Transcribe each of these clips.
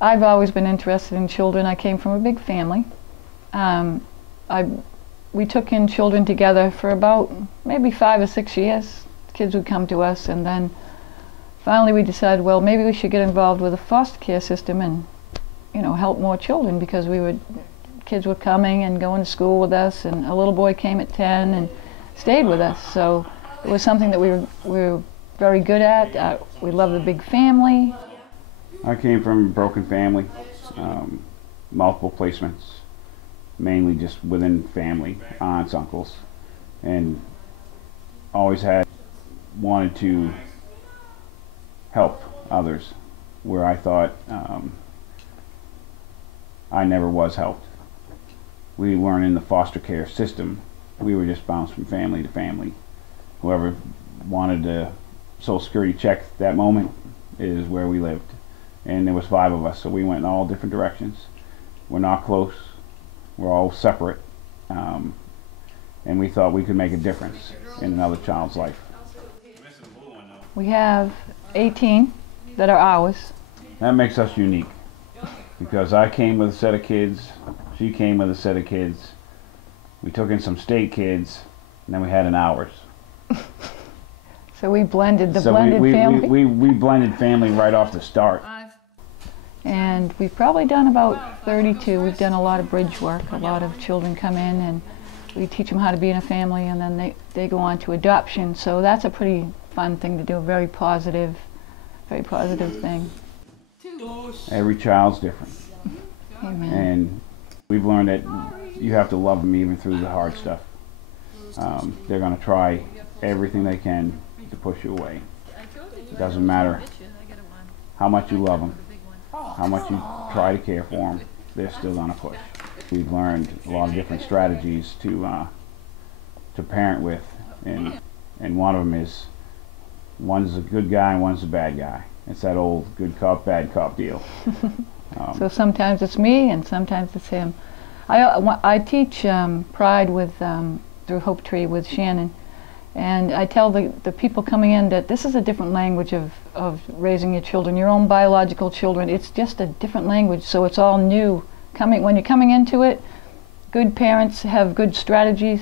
I've always been interested in children. I came from a big family. We took in children together for about maybe 5 or 6 years. Kids would come to us, and then finally we decided, well, maybe we should get involved with a foster care system and, you know, help more children, because kids were coming and going to school with us, and a little boy came at 10 and stayed with us. So it was something that we were very good at. We loved the big family. I came from a broken family, multiple placements, mainly just within family, aunts, uncles, and always wanted to help others where I thought I never was helped. We weren't in the foster care system. We were just bounced from family to family. Whoever wanted a Social Security check that moment is where we lived. And there was 5 of us, so we went in all different directions. We're not close. We're all separate. And we thought we could make a difference in another child's life. We have 18 that are ours. That makes us unique, because I came with a set of kids, she came with a set of kids, we took in some state kids, and then we had an ours. So we blended the blended family. We blended family right off the start. And we've probably done about 32. We've done a lot of bridge work. A lot of children come in and we teach them how to be in a family, and then they go on to adoption. So that's a pretty fun thing to do, a very positive thing. Every child's different. Amen. And we've learned that you have to love them even through the hard stuff. They're going to try everything they can to push you away. It doesn't matter how much you love them, how much you try to care for them, they're still going to push. We've learned a lot of different strategies to parent with, and one of them is, one's a good guy and one's a bad guy. It's that old good cop, bad cop deal. So sometimes it's me and sometimes it's him. I teach Pride with through HopeTree with Shannon, and I tell the people coming in that this is a different language of raising your children, your own biological children. It's just a different language, so it's all new. When you're coming into it, good parents have good strategies,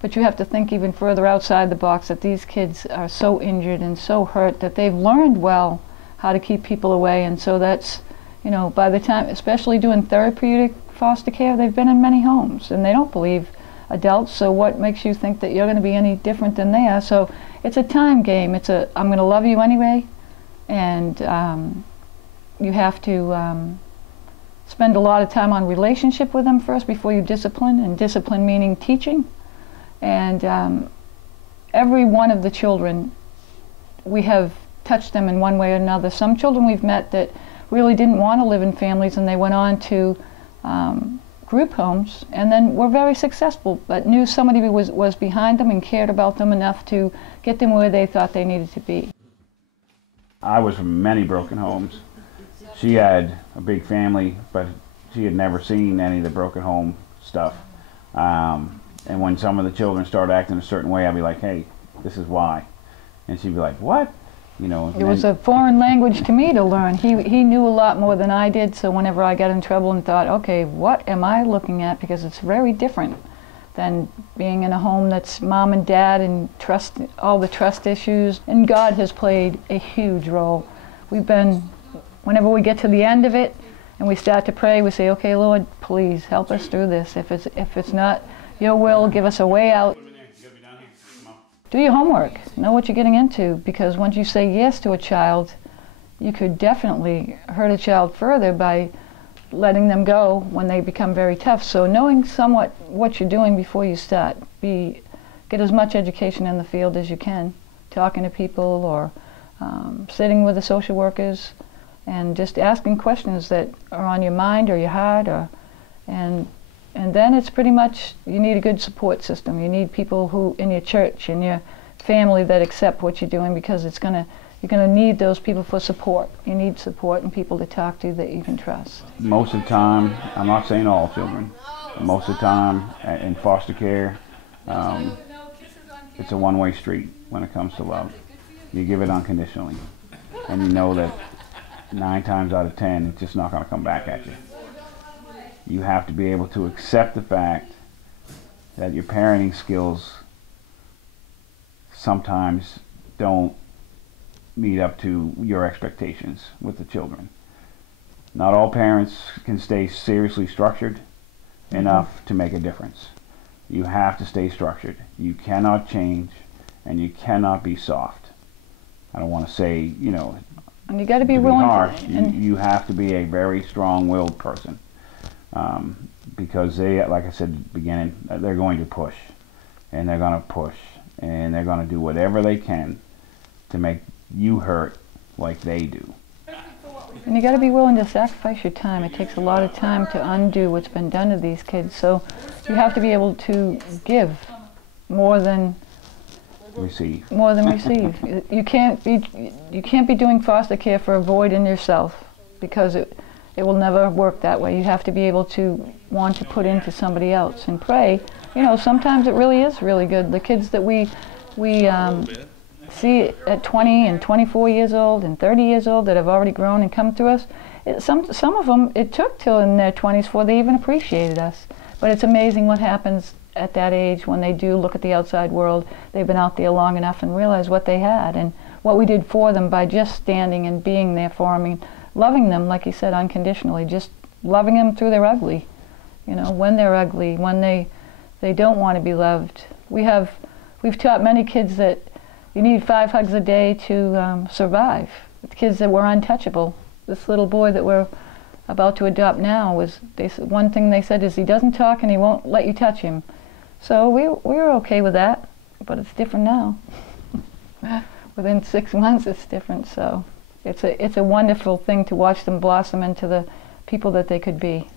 but you have to think even further outside the box, that these kids are so injured and so hurt that they've learned well how to keep people away. And so that's, you know, by the time, especially doing therapeutic foster care, they've been in many homes and they don't believe adults, so what makes you think that you're going to be any different than they are? So it's a time game. I'm going to love you anyway, and you have to spend a lot of time on relationship with them first before you discipline, and discipline meaning teaching. And every one of the children, we have touched them in one way or another. Some children we've met that really didn't want to live in families, and they went on to group homes, and then were very successful, but knew somebody was behind them and cared about them enough to get them where they thought they needed to be. I was from many broken homes. She had a big family, but she had never seen any of the broken home stuff. And when some of the children started acting a certain way, I'd be like, hey, this is why. And she'd be like, what? You know. It was a foreign language to me to learn. He knew a lot more than I did, so whenever I got in trouble and thought, okay, what am I looking at? Because it's very different than being in a home that's mom and dad and all the trust issues. And God has played a huge role. Whenever we get to the end of it and we start to pray, we say, okay, Lord, please help us through this. If it's not your will, give us a way out. Do your homework. Know what you're getting into, because once you say yes to a child, you could definitely hurt a child further by letting them go when they become very tough. So knowing somewhat what you're doing before you start. Get as much education in the field as you can, talking to people or sitting with the social workers and just asking questions that are on your mind or your heart, and then it's pretty much, you need a good support system. You need people who, in your church, in your family, that accept what you're doing, because you're gonna need those people for support. You need support and people to talk to that you can trust. Most of the time, I'm not saying all children, but most of the time in foster care, it's a one-way street when it comes to love. You give it unconditionally, and you know that 9 times out of 10, it's just not going to come back at you. You have to be able to accept the fact that your parenting skills sometimes don't meet up to your expectations with the children. Not all parents can stay seriously structured enough to make a difference. You have to stay structured. You cannot change, and you cannot be soft. I don't want to say, you know, and you got to be willing. harsh. You have to be a very strong-willed person, because they, like I said at the beginning, they're going to push, and they're going to push, and they're going to do whatever they can to make you hurt like they do. And you got to be willing to sacrifice your time. It takes a lot of time to undo what's been done to these kids. So you have to be able to give more than receive. More than receive. You can't be doing foster care for a void in yourself, because it will never work that way. You have to be able to want to put into somebody else and pray. You know, sometimes it really is really good. The kids that we see at 20 and 24 years old and 30 years old that have already grown and come to us, some of them, it took till in their 20s before they even appreciated us. But it's amazing what happens at that age when they do look at the outside world. They've been out there long enough and realize what they had and what we did for them by just standing and being there for them and loving them, like you said, unconditionally, just loving them through their ugly. You know, when they're ugly, when they don't want to be loved. We've taught many kids that you need 5 hugs a day to survive. The kids that were untouchable. This little boy that we're about to adopt now, one thing they said is he doesn't talk and he won't let you touch him. So we were okay with that, but it's different now. Within 6 months it's different, so it's a wonderful thing to watch them blossom into the people that they could be.